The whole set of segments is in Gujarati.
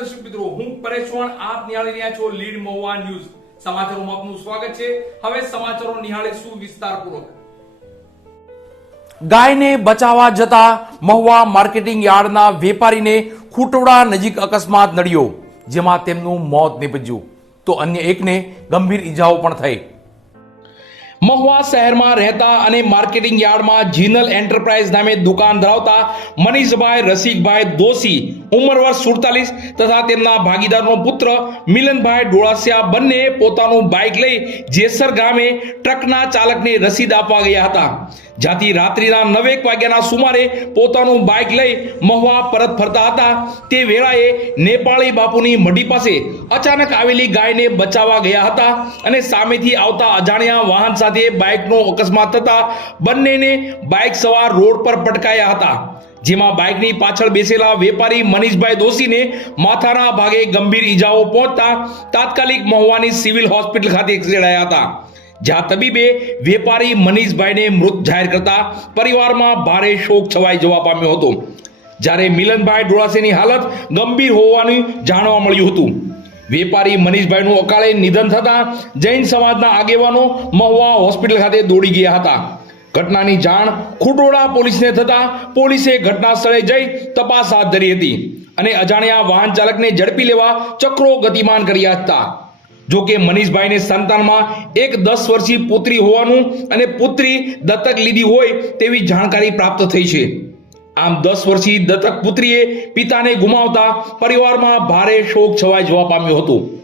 દર્શક મિત્રો, હું પરેશ આપ નિહાળી રહ્યા છો લીડ મોવા ન્યૂઝ. સમાચારોમાં આપનું સ્વાગત છે. હવે સમાચારો નિહાળીશું વિસ્તારપૂર્વક? ગાયને બચાવવા જતા મહુવા માર્કેટિંગ યાર્ડના વેપારીને ખૂટોડા નજીક અકસ્માત નડ્યો, જેમાં તેમનું મોત નીપજ્યું. તો અન્ય એકને ગંભીર ઈજાઓ પણ થઈ. મહુવા શહેરમાં રહેતા અને માર્કેટિંગ યાર્ડમાં જીનલ એન્ટરપ્રાઇઝ નામે દુકાન ધરાવતા મનીષભાઈ, રસિકભાઈ દોશી ઉંમર વર્ષ સુડતાલીસ તથા તેમના ભાગીદારનો પુત્ર મિલનભાઈ ડોળાસિયા બંને પોતાનું બાઇક લઈ જેસર ગામે ટ્રકના ચાલકને રસીદ આપવા ગયા હતા. જ્યાંથી રાત્રિના નવેક વાગ્યાના સુમારે પોતાનું બાઇક લઈ મહુવા પરત ફરતા હતા. તે વેળાએ નેપાળી બાપુની મઢી પાસે અચાનક આવેલી ગાયને બચાવવા ગયા હતા અને સામેથી આવતા અજાણ્યા વાહન સાથે બાઇકનો અકસ્માત થતા બંનેને બાઇક સવાર રોડ પર પટકાયા હતા. જેમાં બાઇકની પાછળ બેસેલા વેપારી મનીષભાઈ દોશીને માથાના ભાગે ગંભીર ઈજાઓ પહોંચતા તાત્કાલિક મહુવાની સિવિલ હોસ્પિટલ ખાતે ખસેડાયા હતા. જ્યાં તબીબે વેપારી મનીષભાઈને મૃત જાહેર કરતા પરિવારમાં ભારે શોક છવાઈ જવા પામ્યો હતો. જ્યારે મિલનભાઈ ડોળાસીની હાલત ગંભીર હોવાનું જાણવા મળ્યું હતું. વેપારી મનીષભાઈનું અકાળે નિધન થતાં જૈન સમાજના આગેવાનો મહુવા હોસ્પિટલ ખાતે દોડી ગયા હતા. ઘટનાની જાણ ખુટોડા પોલીસને થતાં પોલીસે ઘટના સ્થળે જઈ તપાસ હાથ ધરી હતી અને અજાણ્યા વાહન ચાલકને ઝડપી લેવા ચક્રો ગતિમાન કર્યા હતા. જો કે મનીષભાઈને સંતાનમાં એક દસ વર્ષીય પુત્રી હોવાનું અને પુત્રી દત્તક લીધી હોય તેવી જાણકારી પ્રાપ્ત થઈ છે. આમ દસ વર્ષીય દત્તક પુત્રીએ પિતાને ગુમાવતા પરિવારમાં ભારે શોક છવાઈ જવા પામ્યો હતો.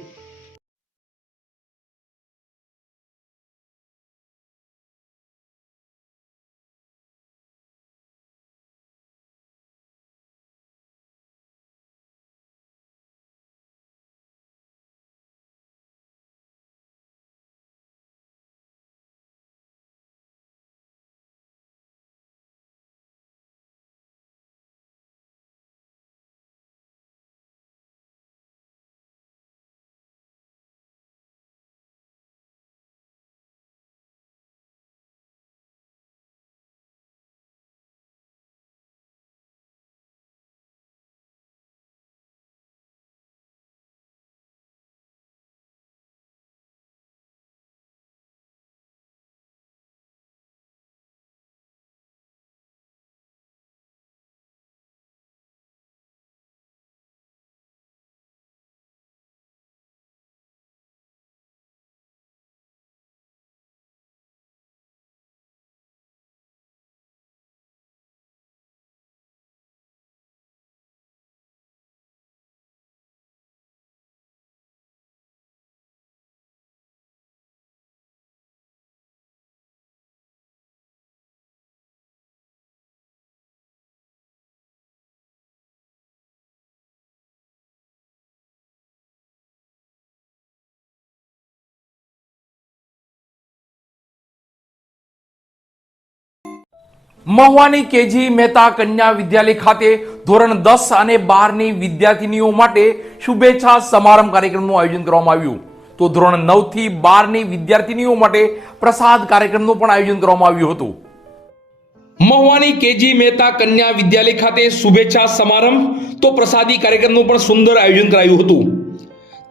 મહુવાની કેજી મહેતા કન્યા વિદ્યાલય ખાતે ધોરણ દસ અને બારની વિદ્યાર્થીનીઓ માટે શુભેચ્છા સમારંભ કાર્યક્રમનું આયોજન કરવામાં આવ્યું. તો ધોરણ નવથી બારની વિદ્યાર્થીનીઓ માટે પ્રસાદ કાર્યક્રમનું પણ આયોજન કરવામાં આવ્યું હતું. મહુવાની કેજી મહેતા કન્યા વિદ્યાલય ખાતે શુભેચ્છા સમારંભ તો પ્રસાદી કાર્યક્રમનું પણ સુંદર આયોજન કરાયું હતું.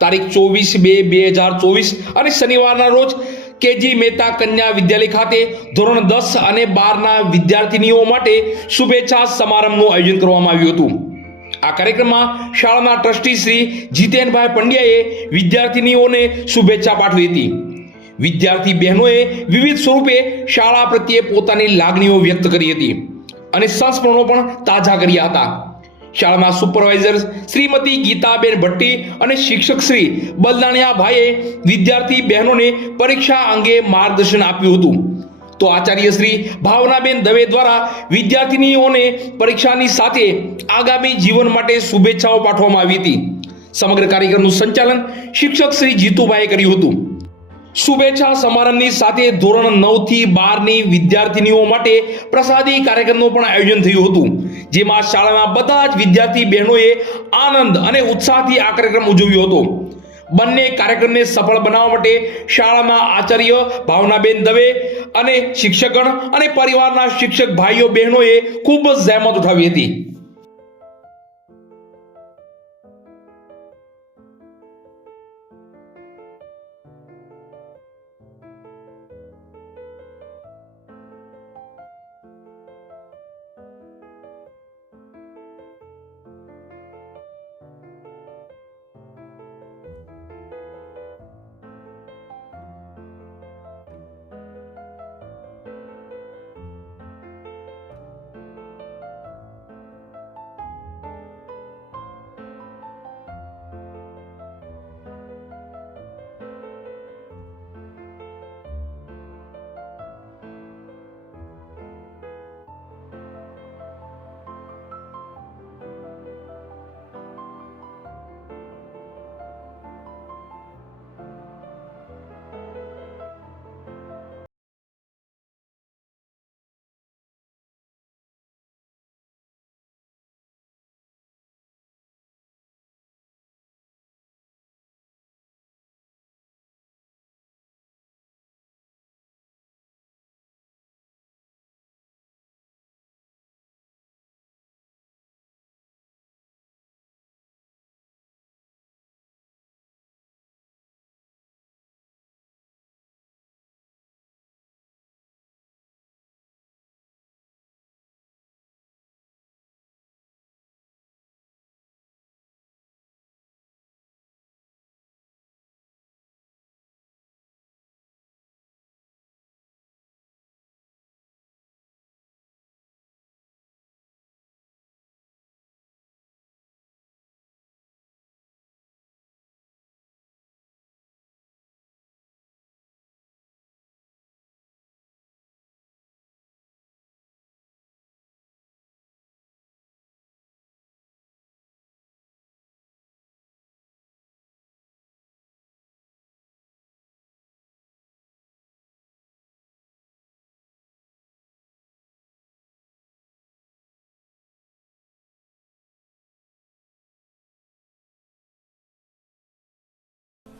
તારીખ ચોવીસ બે બે હજાર ચોવીસ અને શનિવારના રોજ કેજી મહેતા કન્યા વિદ્યાલય ખાતે ધોરણ દસ અને બારના વિદ્યાર્થીનીઓ માટે શુભેચ્છા સમારંભનું આયોજન કરવામાં આવ્યું હતું. આ કાર્યક્રમમાં શાળાના ટ્રસ્ટી શ્રી જીતેનભાઈ પંડ્યાએ વિદ્યાર્થીનીઓને શુભેચ્છા પાઠવી હતી. વિદ્યાર્થી બહેનોએ વિવિધ સ્વરૂપે શાળા પ્રત્યે પોતાની લાગણીઓ વ્યક્ત કરી હતી અને સંસ્મરણો પણ તાજા કર્યા હતા. શાળાના સુપરવાઇઝર શ્રીમતી ગીતાબેન ભટ્ટી અને શિક્ષક શ્રી બલદાણિયાભાઈએ વિદ્યાર્થી બહેનોને પરીક્ષા અંગે માર્ગદર્શન આપ્યું હતું. તો આચાર્ય શ્રી ભાવનાબેન દવે દ્વારા વિદ્યાર્થીનીઓને પરીક્ષાની સાથે આગામી જીવન માટે શુભેચ્છાઓ પાઠવવામાં આવી હતી. સમગ્ર કાર્યક્રમનું સંચાલન શિક્ષક શ્રી જીતુભાઈએ કર્યું હતું. શુભેચ્છા સમારંભની સાથે ધોરણ નવથી બારની વિદ્યાર્થીનીઓ માટે પ્રસાદી કાર્યક્રમનું પણ આયોજન થયું હતું, જેમાં શાળાના બધા જ વિદ્યાર્થી બહેનોએ આનંદ અને ઉત્સાહથી આ કાર્યક્રમ ઉજવ્યો હતો. બંને કાર્યક્રમને સફળ બનાવવા માટે શાળાના આચાર્ય ભાવનાબેન દવે અને શિક્ષકગણ અને પરિવારના શિક્ષક ભાઈઓ બહેનોએ ખૂબ જ જહેમત ઉઠાવી હતી.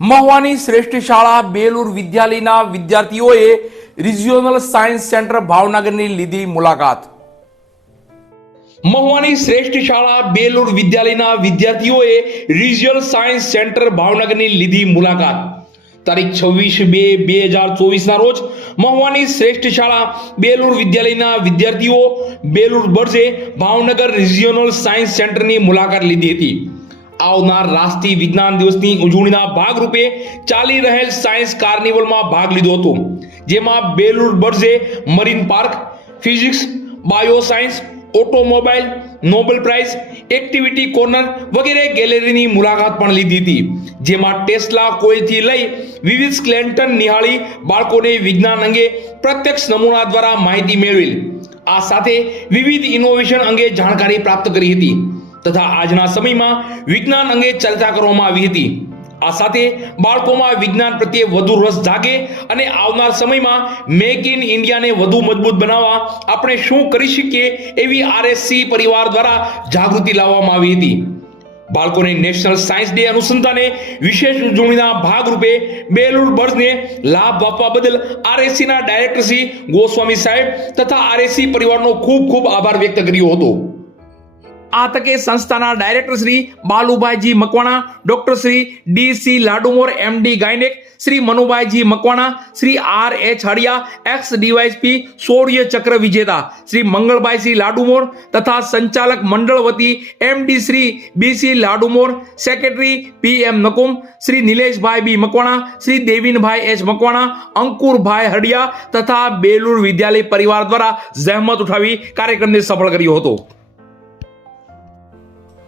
મહુવાની શ્રેષ્ઠ શાળા બેલુર વિદ્યાલયના વિદ્યાર્થીઓએ રિજિયોનલ સાયન્સ સેન્ટર ભાવનગરની લીધી મુલાકાત. મહુવાની શ્રેષ્ઠ શાળા બેલુર વિદ્યાલયના વિદ્યાર્થીઓએ રિજિયલ સાયન્સ સેન્ટર ભાવનગરની લીધી મુલાકાત. તારીખ છવ્વીસ બે બે હજાર ચોવીસના રોજ મહુવાની શ્રેષ્ઠ શાળા બેલુર વિદ્યાલયના વિદ્યાર્થીઓ બેલુર બર્જે ભાવનગર રિજિયોનલ સાયન્સ સેન્ટરની મુલાકાત લીધી હતી. આવનાર રાષ્ટ્રીય વિજ્ઞાન દિવસની ઉજવણીના ભાગરૂપે ચાલી રહેલ સાયન્સ કાર્નિવલમાં ભાગ લીધો હતો, જેમાં Belur બર્ઝે marine park, physics bio science automobile, Nobel prize, activity corner વગેરે ગેલેરીની મુલાકાત પણ લીધી હતી, જેમાં ટેસ્લા કોઇલથી લઈ વિવિધ સ્ક્લેન્ટન નિહાળી બાળકોને વિજ્ઞાન અંગે પ્રત્યક્ષ નમૂના દ્વારા માહિતી મેળવેલ. આ સાથે વિવિધ ઇનોવેશન અંગે જાણકારી પ્રાપ્ત કરી હતી. તથા આજના સમયમાં વિજ્ઞાન અંગે ચર્ચા કરવામાં આવી હતી. આ સાથે બાળકોમાં વિજ્ઞાન પ્રત્યે વધુ રસ જાગે અને આવનાર સમયમાં મેક ઇન ઇન્ડિયાને વધુ મજબૂત બનાવવા આપણે શું કરી શકીએ એવી આરએસસી પરિવાર દ્વારા જાગૃતિ લાવવામાં આવી હતી. બાળકોને નેશનલ સાયન્સ ડે અનુસંધાને વિશેષ ઉજવણીના ભાગરૂપે બેલુર બર્ડ્સને લાભ આપવા બદલ આરએસસીના ડાયરેક્ટર શ્રી ગોસ્વામી સાહેબ તથા આરએસસી પરિવારનો ખૂબ ખૂબ આભાર વ્યક્ત કર્યો હતો. આ તકે સંસ્થાના director Shri Balubhaiji Makwana, doctor Shri D C Ladumor MD gynaec, Shri Manubhaiji Makwana, Shri R H Hadiya ex DySP Shaurya Chakra વિજેતા શ્રી મંગળભાઈ શ્રી લાડુમોર તથા સંચાલક મંડળ વતી MD Shri B C Ladumor, secretary P M Nakum, Shri Nileshbhai B Makwana, Shri Devinbhai H Makwana, Ankurbhai Hadiya તથા બેલુર વિદ્યાલય પરિવાર દ્વારા જહેમત ઉઠાવી કાર્યક્રમને સફળ કર્યો હતો.